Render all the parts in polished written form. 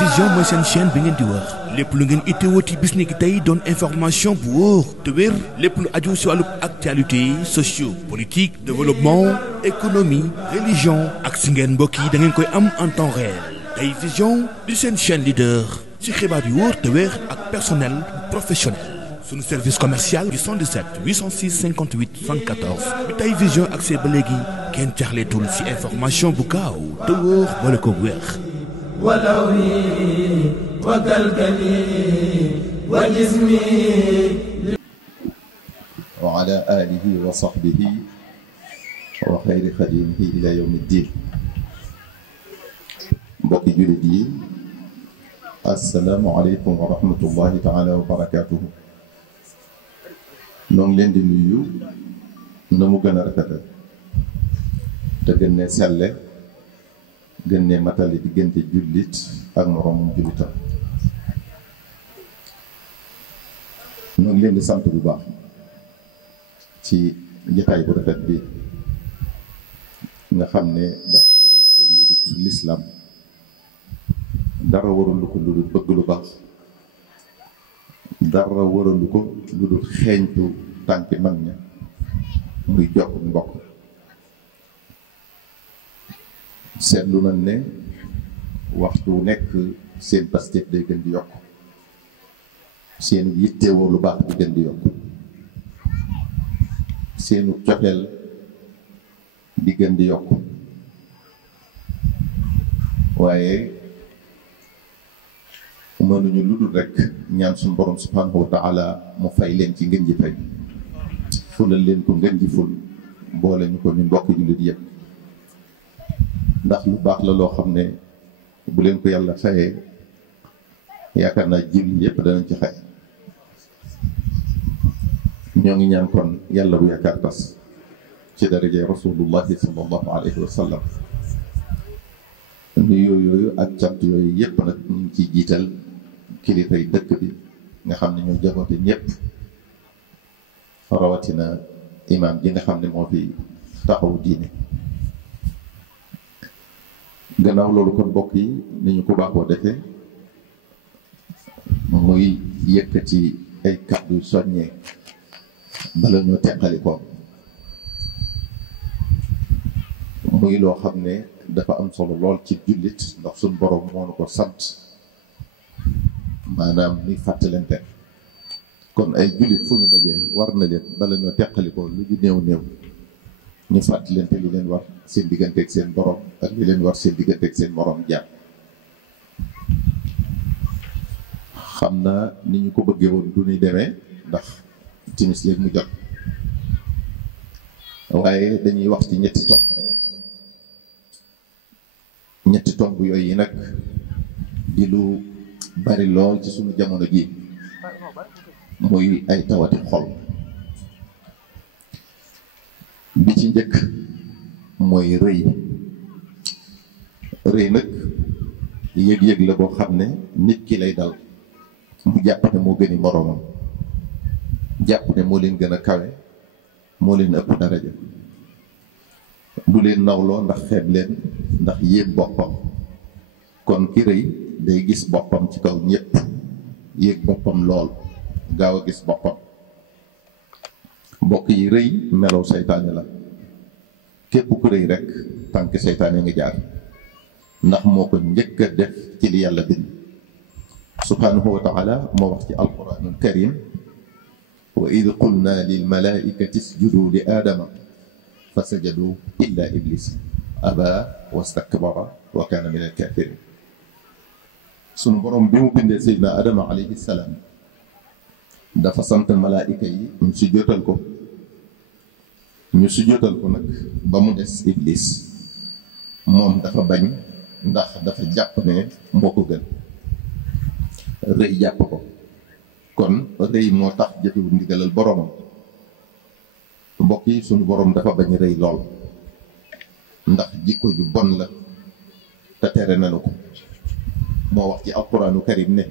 Vision mooy seen chaîne bi ngeen di wër lépp lu ngeen itteewooti bis ni ki tey doon information bu wóor te wér lépp lu aju si wàllu actualité socio politique développement économie religion ak si ngeen mbokk yi da ngeen koy am en temps réel Tay Vision di seen chaîne leader ci xibaar yu wóor te wér ak personnel professionnel sunu service commercial di 77 806 58 74 bi Tay Vision ak see ba léegi kenn jaxleetul ci information bu gaaw te wóor boole ko wér. ولوي وكلكلي وجسمي وعلى آله وصحبه وخير خديمه إلى يوم الدين mbokki jullit yi assalaamu aleykum wa rahmatullahi taala wa barakatuhu noo ngi leen di nuyu na mu gën a rafetal te gën ne selle gën ne matali diggante jullit ak moroomum jullitam ñoo ngi leen di sant bu baax ci jotaay bu rafet bi nga xam ne dafa waralu ko lu dul lislaam dara waralu ko lu dul bëgg lu baax dara waralu ko lu dul xeeñtu tànki mag ña muy jokk mbokk seetlu nañ ne waxtu nekk seen pastéef day gën di yokk seenu yittewoo lu baax di gën di yokk seenu cofeel di gën di yokk waaye mënuñu lu dul rekk ñaan suñu borom subhanahu wa taala mu fay leen ci ngën ji fay fulal leen ko ngën ji ful boole ñu ko ñu mbokk jullit yépp ndax lu baax la loo xam ne bu leen ko yàlla fayee yaakaar naa jiw yépp danañ ci xay ñoo ngi ñaan kon yàlla bu yaakaar tas ci daraje rasulullahi sallallahu alayhi wa sallam nuyu yooyu ak cant yooyu yépp nag ñu ngi ciy jiital kilifay dëkk bi nga xam ne ñoo jaboote ñépp rawatina imaam ji nga xam ne moo fi taxaw diine gannaaw loolu kon mbokk yi ni ñu ko baaxoo defee muy yëkkati ay kàddu soññee bala ñoo teqali ko muy loo xam ne dafa am solo lool ci jullit ndax suñ borom moo nu ko sant maanaam ni fàttalante kon ay jullit fu ñu dajee war na leen bala ñoo teqali ko lu ñu néew néew ñu fàttalante li leen war seen diggante ak seen borom ak li leen war seen diggante ak seen morom jàmm xam naa ni ñu ko bëggee woon du ñuy demee ndax timis léegi mu jot waaye dañuy wax ci ñetti tomb rek ñetti tomb yooyu yi nag di lu bari lool ci suñu jamono ji muy ay tawati xol bi ci njëkk mooy rëy rëy nag yëg-yëg la boo xam ne nit ki lay dal mu jàpp ne moo gëni moroomam jàpp ne moo leen gën a kawe moo leen ëpp daraja du leen nawloo ndax xeeb leen ndax yéeg boppam kon ki rëy day gis boppam ci kaw ñépp yéeg boppam lool gaaw a gis boppam mbokk yi rëy melow seytaane la képp ku rëy rekk tànk seytaane nga jaar ndax moo ko njëkk a def ci li yàlla bind subhanahu wa taala moo wax ci alquranul karim wa id qulna lil malaikati isjudu li aadama fa sajadu illa iblis aba wastakbara wa kana min alkafirin sunu borom bi mu bindee seydina adama alayhi salaam dafa sant malaayika yi ñu sujjóotal ko nag ba mu des iblis moom dafa bañ ndax dafa jàpp ne moo ko gën rëy jàpp ko kon rëy moo tax jëfewul ndigalal boromam mbokk yi sunu borom dafa bañ rëy lool ndax jikko ju bon la te tere nanu ko moo wax ci alquraanu karim ne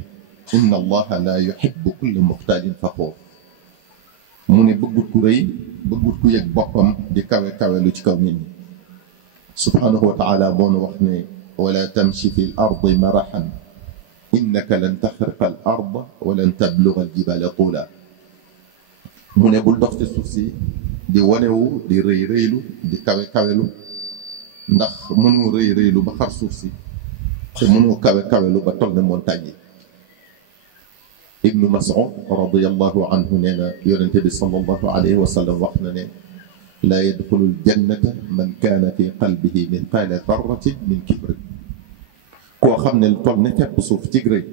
inna allaha la yuhibbu kulla muxtaalin faxuur mu ne bëggut ku rëy bëggut ku yëg boppam di kawe kawe lu ci kaw nit ñi subhanahu wa taala moo nu wax ne wala tamshi fi l ardi marahan innaka lan taxriqa al arda wa lan tabluga al jibala tuula mu ne bul dox ci suuf si di wanewu di rëy rëylu di kawe kawelu ndax mënoo rëy rëylu ba xar suuf si te mënoo kawe kawelu ba toll ne montagne yi. Ibnu Mas'ud radiyallahu anhu nee na yonente bi sallallahu alayhi wa sallam wax na ne laa yadxulul jannata man kaana fi qalbihi mithqaala darratin min kibrin koo xam ne lu toll ne fepp suuf ci rëy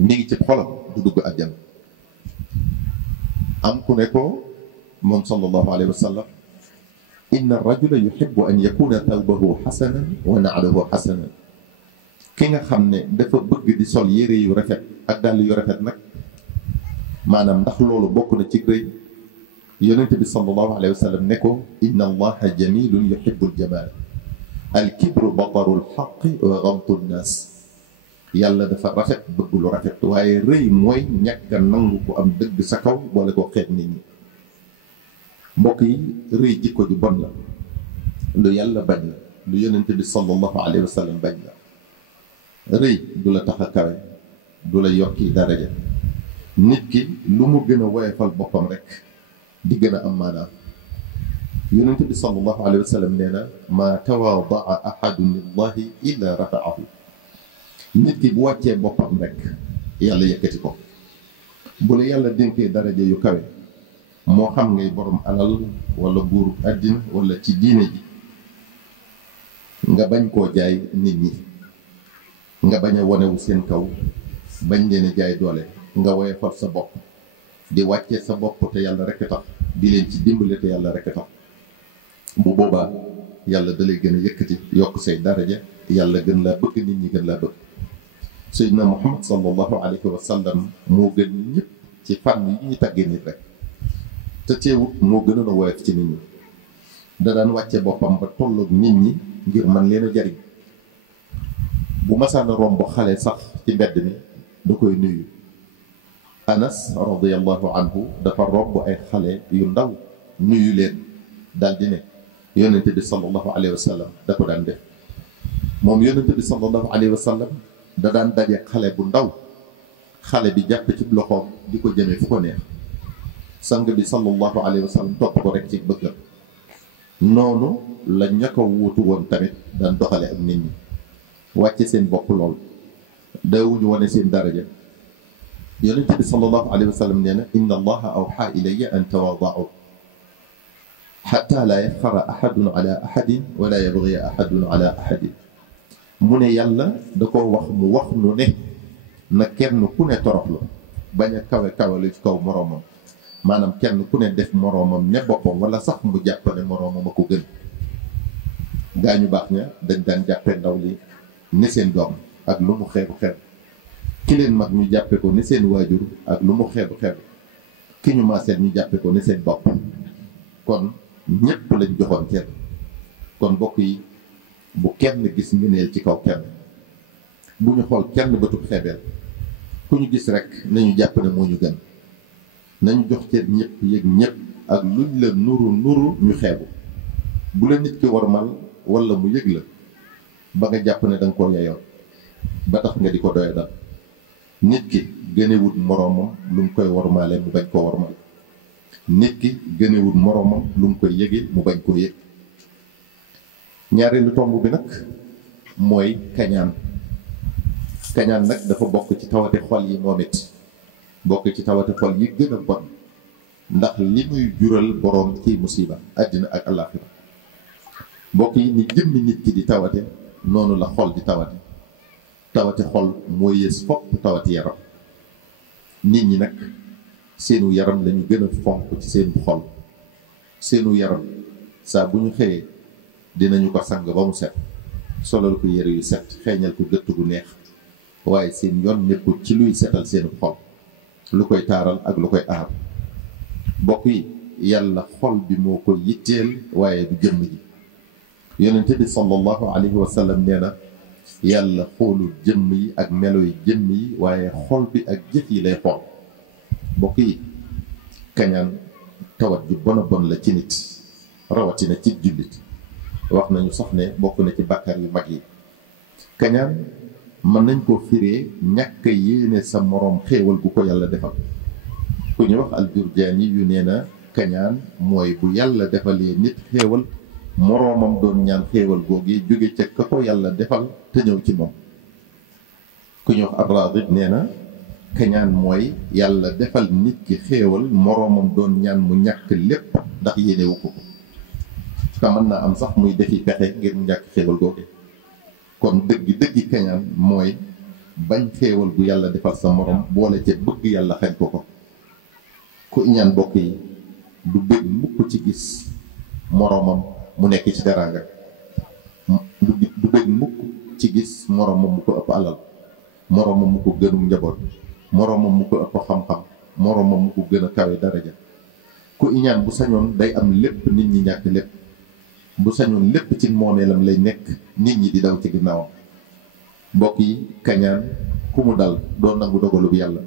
mi ngi ci xolam du dugg àjjana. am ku ne ko moom sallallahu alayhi wa sallam inna rajula yuhibbu an yakuna thawbahu xasanan wa na'luhu xasanan ki nga xam ne dafa bëgg di sol yére yu rafet ak dàll yu rafet nag maanaam ndax loolu bokk na ci rëy yonent bi sallallahu alayhi wa sallam ne ko inna allaha jamilun yuhibbul jamal al kibru batarul xaqi wa gamtu nnaas yàlla dafa rafet bëgg lu rafet waaye rëy mooy ñàkk a nangu ko am dëgg sa kaw boole ko xeet nit ñi. mbokk yi rëy jikko ju bon la lu yàlla bañ la lu yonent bi sallallahu alayhi wa sallam bañ la. rëy du la tax a kawe du la yokki daraja nit ki lu mu gën a woyofal boppam rek di gën a am maanaam. yonent bi sallallahu alayhi wa sallam nee na maa tawaadaa ahadun lillahi illa rafaahu nit ki bu wàccee boppam rek yàlla yëkkati ko. bu la yàlla dénkee daraja yu kawe moo xam ngay borom alal wala buuru àddina wala ci diine ji nga bañ koo jaay nit ñi nga bañ a wonewu seen kaw bañ leen a jaay doole nga woyofal sa bopp di wàccee sa bopp te yàlla rek tax di leen ci dimbale te yàlla rek tax bu boobaa yàlla da lay gën a yëkkati yokk say daraja yàlla gën laa bëgg nit ñi gën laa bëgg. Seydina Muhammad sallallahu alayhi wa sallam moo gën ñëpp ci fànn yi ñuy tàggee nit rek te teewut moo gënoon a woyof ci nit ñi da daan wàcce boppam ba tolloog nit ñi ngir man leen a jariñ. bu masaan a romb xale sax ci mbedd mi da koy nuyu. Anas radiyallahu anhu dafa romb ay xale yu ndaw nuyu leen daal di ne yonente bi sallallahu alayhi wa sallam da ko daan def. moom yonente bi sallallahu alayhi wa sallam da daan daje xale bu ndaw xale bi jàpp ci loxoom di ko jëmee fu ko neex sang bi sallallahu alayhi wa sallam topp ko rek ci bëggam. noonu la ña ko wuutu woon tamit daan doxale ak nit ñi wàcce seen bopp lool daawuñu wane seen daraja. yonent bi sallallahu alayhi wa sallam nee na inna allaha awxa ilayya an tawaadau xatta laa yafxara ahadun ala ahadin wala yabgiya ahadun ala ahadin mu ne yàlla da ko wax mu wax nu ne na kenn ku ne toroxlu bañ a kawe kawelu ci kaw moroomam maanaam kenn ku ne def moroomam ne boppam wala sax mu jàpp ne moroomam a ko gën. gaañu baax ña dañ daan jàppee ndaw li ne seen doom ak lu mu xeebu xeebu ki leen mag ñu jàppe ko ne seen waajur ak lu mu xeebu xeebu ki ñu maaseel ñu jàppe ko ne seen bopp. kon ñépp lañ joxoon kenn. kon mbokk yi bu kenn gis ngëneel ci kaw kenn bu ñu xool kenn bëtub xeebeel ku ñu gis rek nañu jàpp ne moo ñu gën nañu jox cër ñëpp yëg ñëpp ak luñ la nuru nuru ñu xeebu. bu la nit ki warmal wala mu yëg la ba nga jàpp ne danga koo yeyoon ba tax nga di ko doya dal nit ki gënewut moroomam lu mu koy warmaale mu bañ koo warmal nit ki gënewut moroomam lu mu koy yëge mu bañ koo yëg. ñaareelu tomb bi nag mooy kañaan. kañaan nag dafa bokk ci tawate xol yi moom it bokk ci tawate xol yi gën a bon ndax li muy jural boroom ci musiba àddina ak àllaaxira. mbokk yi ni jëmmi nit ki di tawate noonu la xol di tawate. tawate xol mooy yées fopp tawate yaram. nit ñi nag seenu yaram lañu gën a fonk ci seen xol. seenu yaram saa bu ñu xëyee dinañu ko sang ba mu set solal ko yére yu set xeeñal ko gëtt gu neex waaye seen yoon nekkul ci luy setal seenu xol lu koy taaral ak lu koy aar. mbokk yi yàlla xol bi moo ko yitteel waaye du jëmm ji. yonente bi sallallahu alayhi wa sallam nee na yàlla xoolul jëmm yi ak melo yi jëmm yi waaye xol bi ak jëf yi lay xool. mbokk yi kañaan tawat ju bon a bon la ci nit rawatina ci jullit. wax nañu sax ne bokk na ci bàkkaar yu mag yi. kañaan mën nañ koo firee ñàkk yéene sa moroom xéewal gu ko yàlla defal. ku ñu wax al-Jurjaani yu nee na kañaan mooy bu yàlla defalee nit xéewal moroomam doon ñaan xéewal googi jóge ca ka ko yàlla defal te ñëw ci moom. ku ñu wax ar-Raagib nee na kañaan mooy yàlla defal nit ki xéewal moroomam doon ñaan mu ñàkk lépp ndax yéenewu ko te mën naa am sax muy defi pexe ngir mu ñàkk xéewal googi. kon dëggi kañaan mooy bañ xéewal bu yàlla defal sa moroom boole ca bëgg yàlla xañ ko ko. ku iñaan bokk yi du bëgg mukk ci gis moroomam mu nekk ci teraanga, du bëgg mukk ci gis moroomam mu ko ëpp alal, moroomam mu ko gënum njaboot, moroomam mu ko ëpp xam-xam, moroomam mu ko gën a kawe daraja. ku iñaan bu sañoon day am lépp nit ñi ñàkk lépp, bu sañoon lépp ci moomeelam lay nekk nit ñi di daw ci ginnaawam. mbokk yi kañaan ku mu dal doo nangu dogalub yàlla,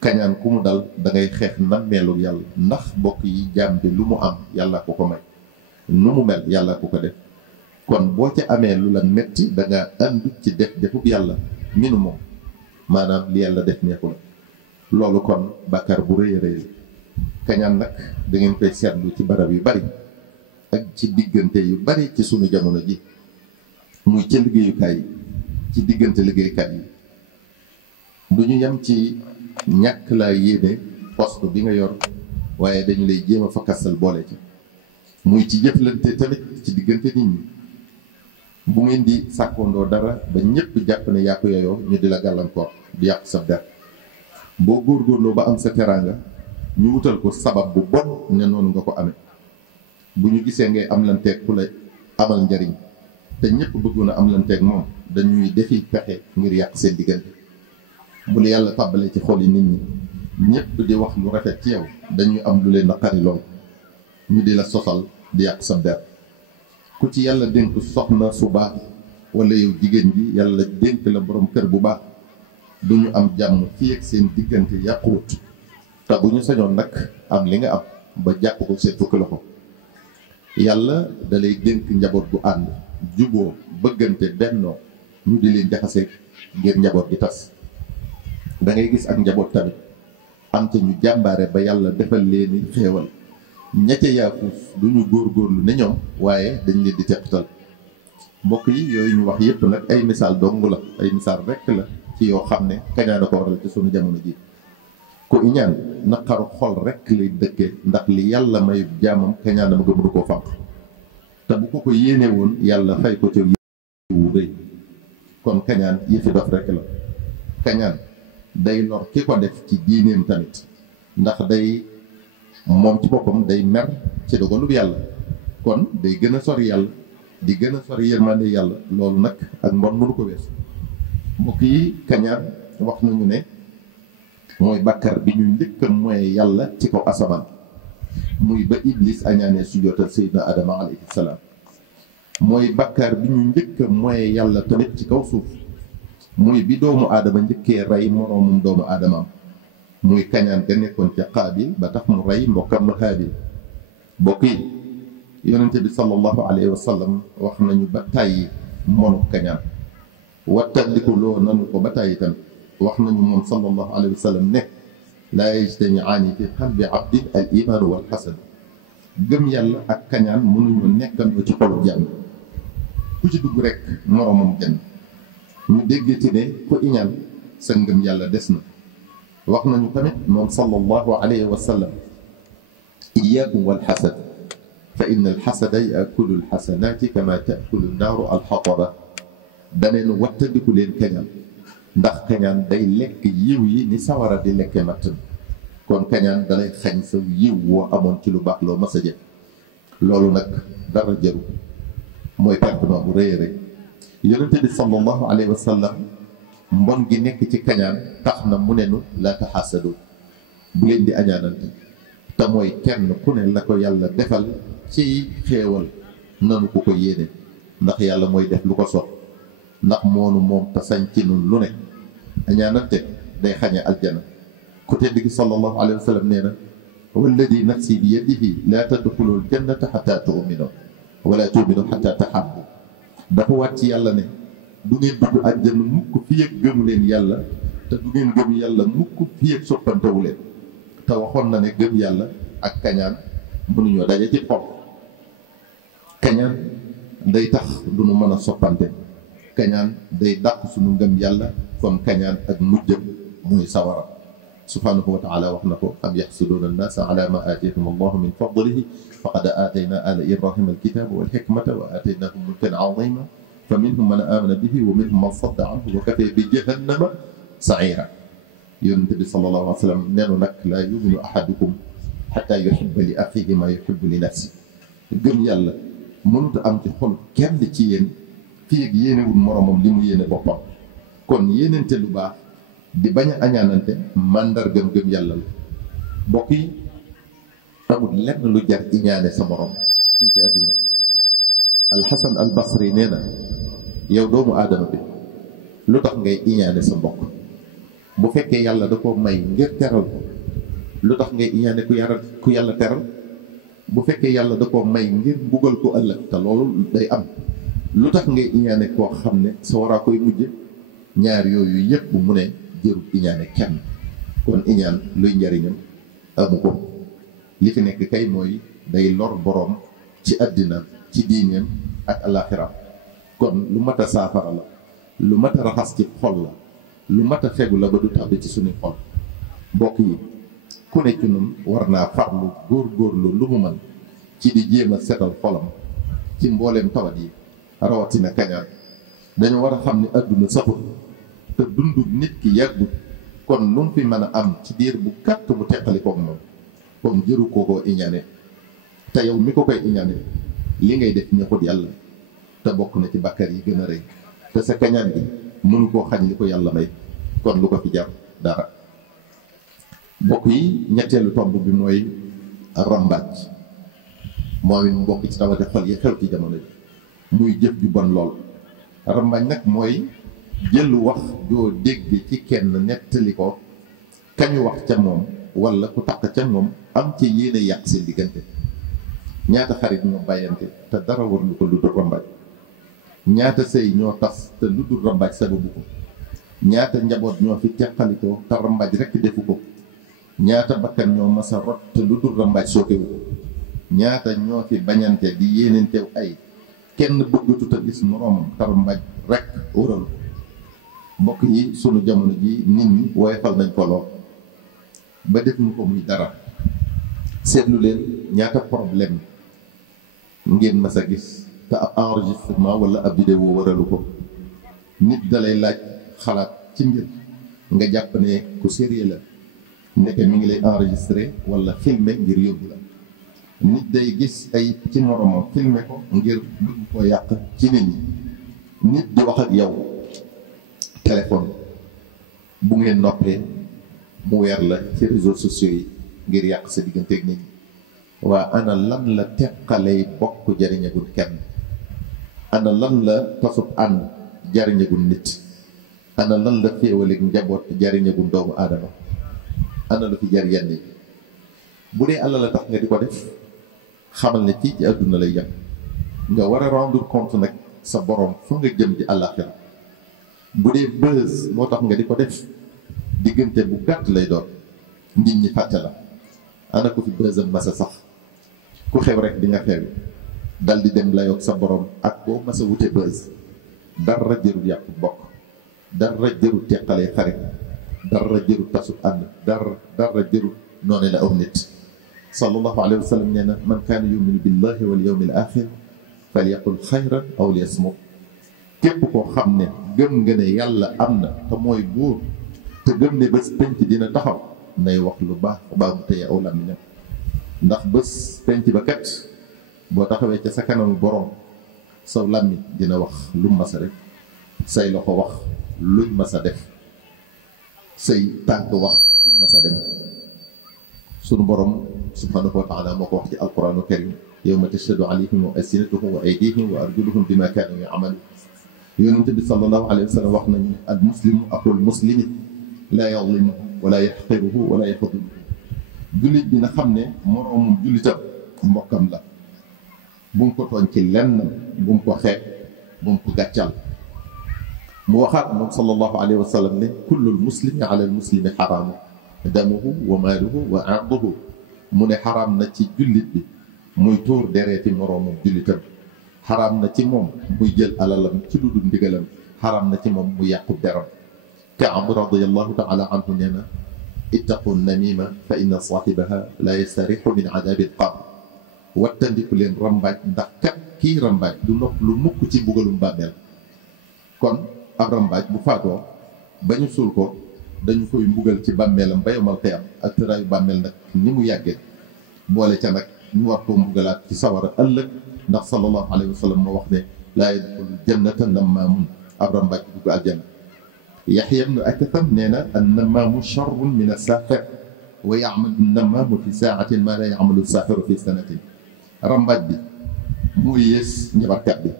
kañaan ku mu dal da ngay xeex nammeelub yàlla, ndax mbokk yi jaam bi lu mu am yàlla ko ko may, nu mu mel yàlla ko ko def. kon boo ca amee lu la metti da nga àndu ci defub yàlla minu moom, maanaam li yàlla def neexu la. loolu kon bàkkaar bu rëy a rëy. kañaan nag da ngeen koy seetlu ci barab yu bari ak ci diggante yu bari ci sunu jamono ji, muy ci liggéeyukaay yi, ci diggante liggéeykat yi. du ñu yem ci ñàkk laa yéene poste bi nga yor, waaye dañu lay jéem a fakkasal boole ci, muy ci jëflante tamit ci diggante nit ñi. bu ngeen di sàkkoondoo dara ba ñëpp jàpp ne yaa ko yeyoo ñu di la gàllankoor di yàq sa der. boo góorgóorloo ba am sa teraanga ñu wutal ko sabab bu bon ne noonu nga ko amee. bu ñu gisee ngay am lanteeg ku la amal njariñ te ñëpp bëggoon a am lanteeg moom, dañuy defi pexe ngir yàq seen diggante. bu la yàlla tàbbalee ci xol yi nit ñi ñëpp di wax lu rafet ci yow, dañuy am lu leen naqari lool ñu di la sosal di yàq sa der. ku ci yàlla dénk soxna su baax wala yow jigéen ji yàlla dénk la borom kër bu baax, du ñu am jàmm fii ak seen diggante yàquwut. te bu ñu sañoon nag am li nga am ba jàpp ko seen fukki loxo. yàlla da lay dénk njaboot gu ànd juboo bëggante bennoo, ñu di leen jaxase ngir njaboot gi tas. da ngay gis ak njaboot tamit am te ñu jàmbaare ba yàlla defal leeni xéewal, ña ca yaafuus du ñu góorgóorlu ne ñoom, waaye dañ leen di teqtal. mbokk yi yooyu ñu wax yépp nag ay misaal dong la, ay misaal rekk la ci yoo xam ne kañaan a ko waral ci sunu jamono ji. ku iñaan naqaru xol rekk lay dëkke, ndax li yàlla may jaamam kañaan dama gëmunu koo fànq. te bu ko yéene woon yàlla fay ko ca wu rëy. kon kañaan yëfi dof rekk la. kañaan day lor ki ko def ci diineem tamit, ndax day moom ci boppam day mer ci dogalub yàlla, kon day gën a sori yàlla, di gën a sori yërmande yàlla. loolu nag ak mbon mënu ko weesu. mbokk yi kañaan wax nañu ne mooy bàkkar bi ñu njëkk mooy yàlla ci kaw asamaan, muy ba Iblis añaanee sujootal Seydina Adama alayhi salaam. mooy bàkkar bi ñu njëkk mooy yàlla tamit ci kaw suuf, muy bi doomu aadama njëkkee rey moroomum doomu aadamaam, muy kañaan ga nekkoon ca Qaabil ba tax mu rey mbokkam ma Haabil. mbokk yi yonente bi sallallahu alayhi wa sallam wax nañu ba tàyyi monu kañaan, wattandiku loo nanu ko ba tàyyi tamit. wax nañu moom sallallahu alayhi wa sallam ne laa yajtamiaani fi qalbi abdin al imaanu wal xasad. gëm yàlla ak kañaan mënuñu nekkandoo ci xolu jàmm, ku ci dugg rek moroomam jënd. ñu dégg ci ne ku iñaan sa ngëm yàlla des na. wax nañu tamit moom sallallahu alayhi wa sallam iyaakum wal xasad fa inna al xasada yaakulu al xasanaati kama taakulu naaru al xataba. daneen wattandiku leen kañaan, ndax kañaan day lekk yiw yi ni sawara di lekke matt. kon kañaan dalay xañ sa yiw woo amoon ci lu baax loo mas a jëf. loolu nag dara jëru, mooy pertement bu rëy a rëy. yonente bi sallallahu alayhi wa sallam mbon gi nekk ci kañaan tax na mu ne nu laa taxaasadu, bu leen di añaanante. te mooy kenn ku ne la ko yàlla defal ci xéewal nanu ko ko yéene, ndax yàlla mooy def lu ko sopp, ndax moonu moom te sañ ci nun lu ne. añaanante day xañe aljana. ku tedd gi sallallahu alayhi wa sallam nee na walladi nafsi bi yadihi laa tadxulul jannata xata tu'minu wala tu'minu xata taxabbu. dafa waat ci yàlla ne du ngeen dugg àjjana mukk fii ak gëmu leen yàlla te du ngeen gëm yàlla mukk fii ak soppantewu leen te waxoon na ne gëm yàlla ak kañaan mënuñoo daje ci xol. kañaan day tax du nu mën a soppante, kañaan day dàq suñu ngëm yàlla, kon kañaan ak mujjam muy sawara. subhanahu wa taala wax na ko am yaxsuduuna annaasa ala ma aatihum allahu min fadlihi faqad aatayna ala ibrahima alkitaba walxikmata wa aataynahum mulkan azima fa minhum man amana bihi wa minhum man sadda anhu wa kafee bi jahannama saira. yonente bi sallallahu alayhi wa sallam neenu nag laa yuminu ahadukum xata yuhibba li axihi ma yuhibbu li nafsi. gëm yàlla mënut a am ci xol kenn ci yéen fii ak yéenewul moromam li mu yéene boppam. kon yéenente lu baax di bañ a añaanante màndargam gëm yàlla la. mbokk yi amul lenn lu jar iñaane sa morom fii ci àdduna. alxasan al basri nee na yow doomu aadama bi lu tax ngay iñaane sa mbokk bu fekkee yàlla da ko may ngir teral ko lu tax ngay iñaane ku yàlla teral. bu fekkee yàlla da ko may ngir mbugal ko ëllëg te loolu day am lu tax ngay iñaane koo xam ne sa waraa koy mujje. ñaar yooyu yépp mu ne jërul iñaane kenn. kon iñaan luy njariñam amu ko. li fi nekk kay mooy day lor boroom ci àddina ci diineem ak alaxira. kon lu mat a saafara la, lu mat a raxas ci xol la, lu mat a fegu la ba du tàbbi ci suñu xol. mbokk yi ku ne ci ñun war naa farlu góorgóorlu lu mu mën ci di jéem a setal xolam ci mbooleem tawat yi rawatina kañaan. dañu war a xam ne àdduna saxul te dundu nit ki yàggut, kon lu mu fi mën a am ci diir bu gàtt mu teqali koog moom kon jëru koo iñaane. te yow mi ko koy iñaane li ngay def neexut yàlla te bokk na ci bàkkaar yi gën a rëy te sa kañaan gi mënu koo xañ li ko yàlla may, kon lu ko fi jar dara. mbokk yi ñetteelu tomb bi mooy rambaaj. moom it mu bokk ci tawate xol yi xew ci jamono ji muy jëf ju bon lool. rambaaj nag mooy jël wax joo dégg ci kenn nettali ko kañu wax ca moom wala ku taq ca moom am ci yéene yàq seen diggante. ñaata xarit ñoo bàyyante te dara war lu ko lu dul rambaaj. ñaata sëy ñoo tas te lu dul rambaaj sababu ko. ñaata njaboot ñoo fi teqalikoo te rambaaj rekk defu ko. ñaata bakkan ñoo masa rot te lu dul rambaaj sookewu ko. ñaata ñoo fi bañante di yéenentew ay kenn bëggatut a gis moroomam te rambaaj rekk wëral. mbokk yi sunu jamono ji nit ñi woyofal nañ ko lool ba def ñu ko muy dara. seetlu leen ñaata problème ngeen mas a gis te ab enregistrement wala ab vidéo waralu ko. nit dalay laaj xalaat ci mbir nga jàpp ne ku sérieux la ndeke mi ngi lay enregistré wala filmer ngir yóbbu la. nit day gis ay ci moromam filmer ko ngir bëgg koo yàq ci nit ñi. nit di wax ak yow téléphone bu ngeen noppee mu weer la ci réseaux sociaux yi ngir yàq sa digganteeg nit ñi. waa ana lan la teqalay bokk jariñagul kenn? ana lan la tasub ànd jariñagul nit? ana lan la féewaleeg njaboot jariñagul doomu aadama? ana lu fi jar yenn yi? bu dee àlla la tax nga di ko def xamal ne ci àdduna lay yem. nga war a rendre compte nag sa borom fu nga jëm di àllaaxira. bu dee buzz moo tax nga di ko def diggante bu gàtt lay doon nit ñi fàtte la. ana ko fi buzz am masa sax ku xew rek di nga xew dal di dem layoog sa borom ak boo masa wute buzz. dara jërul yàqu bokk, dara jërul teqalee xarit, dara jërul tasub ànd, dara jërul noone la aw nit. sallallahu alayhi wa sallam nee na man kaana yuminu billahi wal yawmil axir falyaqul xayran aw liyasmut. képp koo xam ne gëm nga ne yàlla am na te mooy buur te gëm ne bés penc dina taxaw nay wax lu baax baa mu teye aw làmmiñam. ndax bés penc ba kat boo taxawee ca sa kanamu borom saw làmmiñ dina wax lu mas a def, say loxo wax luñ mas a def, say tànk wax luñ mas a dem. sunu borom subhanahu wa taala moo ko wax ci alquranu karim yawma tashhadu alayhim alsinatuhum wa aydihim wa arjuluhum bima kaanu ya'maluun. yonent bi sallallahu alayhi wa sallam wax nañu al muslimu aqul muslimi laa yazlimuhu wala yaxqiruhu wala yaxuduluhu. jullit bi na xam ne moroomum jullitam mbokkam la. bu mu ko tooñ ci lenn, bu mu ko xeeb, bu mu ko gàccal. mu waxaat moom sallallahu alayhi wa sallam ne kullul muslimi ala al muslimi xaraamu damuhu wa maaluhu wa arduhu mu ne xaraam na ci jullit bi muy tuur dereeti moroomam jullitam, xaraam na ci moom muy jël alalam ci lu dul ndigalam, xaraam na ci moom mu yàqu deram. Kaab radiyallahu taala anhu nee na ittaqu namima fa inna saahibaha la yastarixu min adabi alqabr. wattandiku leen rambaaj ndax kat kii rambaaj du nopp lu mukk ci mbugalum bàmmeel. kon ab rambaaj bu faatoo ba ñu suul ko dañu koy mbugal ci bàmmeelam ba yawmal qiyaam ak tëraayu bàmmeel nag ni mu yàggee boole ca nag ñu war koo mbugalaat ci sawara ëllëg, ndax sallallahu alayhi wa sallam moo wax ne laa yadxulu jannata nammaamun, ab rambaaj dugg aljanna. Yaxya ibnu Akatham nee na an nammaamu charrun min as-saaxir wa ya'malu nammaamu fi saacatin maa laa ya'malu saaxiru fi sanatin. rambaaj bi moo yées njabarkat bi,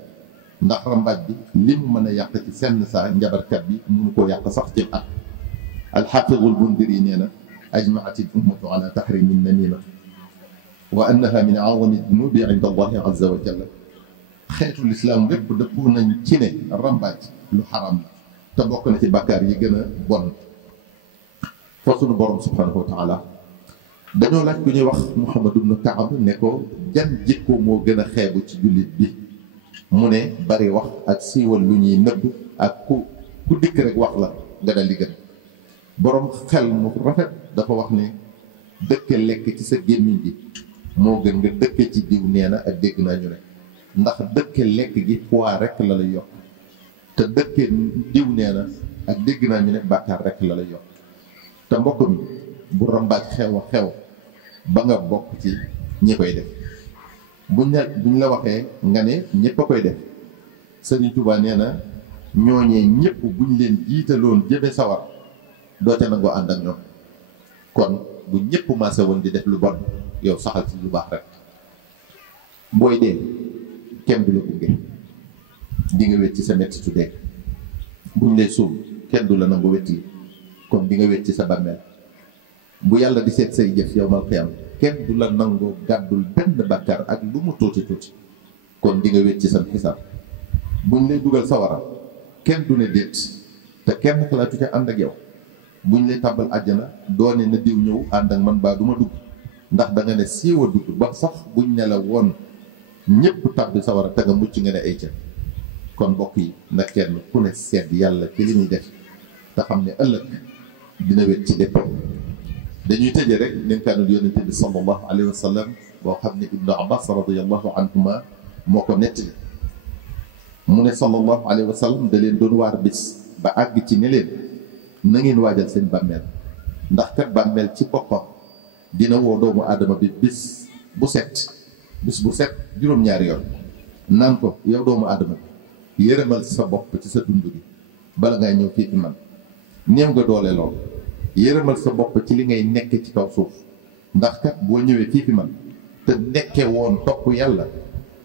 ndax rambaaj bi li mu mën a yàq ci senn saa njabarkat bi mënu koo yàq sax ci at. alxaafidul Bundiri nee na ajmaati l ummatu ala taxrimi namima wa annaha min aazami dunubi inda allahi azza wa jalla. xeetu lislaam lépp dëppoo nañu ci ne rambaaj lu xaram la te bokk na ci bàkkaar yi gën a bon fa sunu borom subhanahu wa taala. dañoo laaj ku ñuy wax Muhammad ibnu Kaab ne ko jan jikko moo gën a xeebu ci jullit bi, mu ne bari wax ak siiwal lu ñuy nëbb ak ku dikk rek wax la nga dal di gën. borom xel mu rafet dafa wax ne dëkke lekk ci sa gémmiñ gi moo gën nga dëkke ci diw nee na ak dégg naa ñu rek, ndax dëkke lekk gi poids rek la lay yokk, te dëkke diw nee na ak dégg naa ñu ne bàkkaar rek la lay yokk. te mbokk mi bu rambaaj xew a xew ba nga bokk ci ñi koy def, buñ la waxee nga ne ñëpp a koy def. Sëriñ Tuubaa nee na ñooñee ñëpp buñ leen jiitaloon jëme sawar doo ca nangoo ànd ak ñoom. kon bu ñëpp maase woon di def lu bon yow saxal ci lu baax rek. booy dee kenn du la gunge, di nga wét ci sa mettitu dee. buñ lay suul kenn du la nangu wetti, kon di nga wét ci sa bàmmeel. bu yàlla di seet say jëf yawmal qiyaam kenn du la nangoo gàddul benn bàkkaar ak lu mu tuuti tuuti, kon di nga wét ci sa xisaab. buñ lay dugal sawara kenn du ne déet te kenn xalaatu ca ànd ak yow. buñ lay tàbbal àjjana doone na diw ñëw ànd ak man baa du ma dugg, ndax da nga ne siiwa dugg ba sax buñ ne la woon ñëpp tàbbi sawara te nga mucc nga ne ay ca. kon mbokk yi na kenn ku ne seet yàlla ci li muy def te xam ne ëllëg dina wét ci lépp. dañuy tëje rek dénkaanul yonente bi sallallahu alayhi wa sallam boo xam ne ibnu abbas radiallahu anhuma moo ko nettali. mu ne sallallahu alayhi wa sallam da leen doon waar bis ba àgg ci ne leen na ngeen waajal seen bàmmeel, ndax kat bàmmeel ci boppam dina woo doomu aadama bi bis bu set juróom-ñaari yoon naan ko yow doomu aadama bi yërëmal sa bopp ci sa dund gi bala ngay ñëw fii fi man. néew nga doole lool, yërëmal sa bopp ci li ngay nekk ci kaw suuf, ndax kat boo ñëwee fii fi man te nekke woon topp yàlla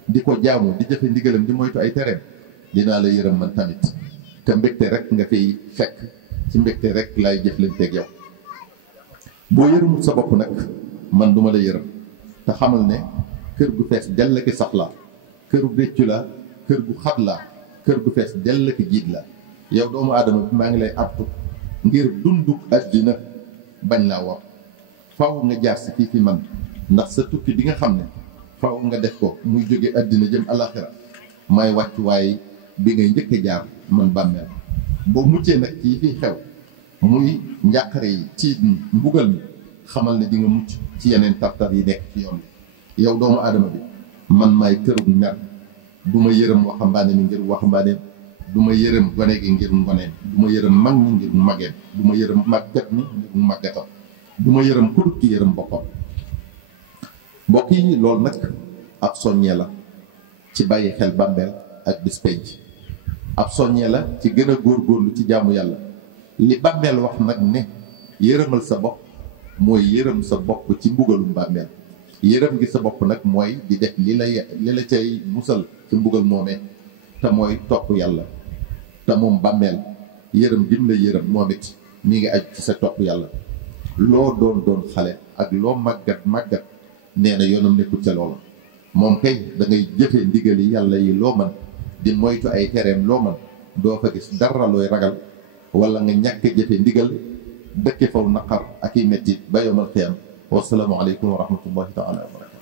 di ko jaamu di jëfe ndigalam di moytu ay tereem, dinaa la yërëm man tamit. te mbégte rek nga fiy fekk, ci mbégte rek laay jëflanteeg yow. boo yërëmul sa bopp nag man duma la yërëm. te xamal ne kër gu fees dell ki sax la, kër gu réccu la, kër gu xat la, kër gu fees dell ki jiit la. yow doomu aadama bi maa ngi lay artu ngir dunduk àddina bañ laa war. faw nga jaar si fii fi man, ndax sa tukki bi nga xam ne faw nga def ko muy jóge àddina jëm alaxira may wàccuwaay bi ngay njëkk a jaar man bàmmeel. boo muccee nag ci fii xew muy njàqare yi ci mbugal mi, xamal ne di nga mucc ci yeneen tartar yi nekk ci yoon bi. yow doomu aadama bi man maay kërug mer, du ma yërëm waxambaane mi ngir waxambaaneem, du ma yërëm gone gi ngir ngoneem, du ma yërëm mag mi ngir mageem, du ma yërëm màggat mi ngir màggatam, du ma yërëm ku dul ki yërëm boppam. mbokk yi loolu nag ab soññee la ci bàyyi xel bàmmeel ak bis penc. ab soññee la ci gën a góorgóorlu ci jaamu yàlla. li bàmmeel wax nag ne yërëmal sa bopp mooy yërëm sa bopp ci mbugalum bàmmeel. yërëm gi sa bopp nag mooy di def li la cay musal ci mbugal moomee, te mooy topp yàlla. te moom bàmmeel yërëm dim la yërëm moom it mi ngi aju ci sa topp yàlla. loo doon xale ak loo màggat nee na yoonam nekkul ca loola. moom kay da ngay jëfe ndigali yàlla yi loo man di moytu ay tereem loo man doo fa gis dara looy ragal wala nga ñàkk jëfe ndigal dëkke faw naqar ak i metti ba yawmal qiyaam. wassalaamu aleykum wa rahmatullahi taala wa barakatuh.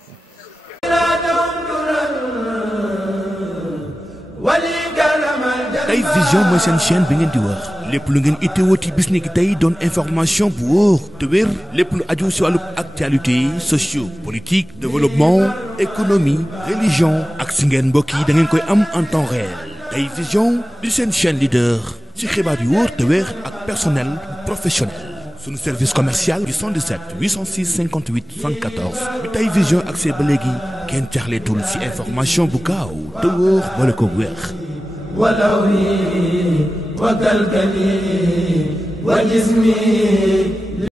Taïf Vision mooy seen chaîne bi ngeen di wax lépp lu ngeen itteewoo ci bis ni ki tey doon information bu wóor te wér lépp lu aju si wàllu actualité socio politique développement économie religion ak si ngeen mbokk yi da ngeen koy am en temps réel. Taïf Vision di seen chaîne leader ci xibaar yu wóor te wér ak personnel professionnel. sunu service commercial di 77 806 58 74 bi Taïf Vision ak see ba léegi kenn jaxleetul ci information bu gaaw te wóor boole ko wér. ولوني وكلكلي وجسمي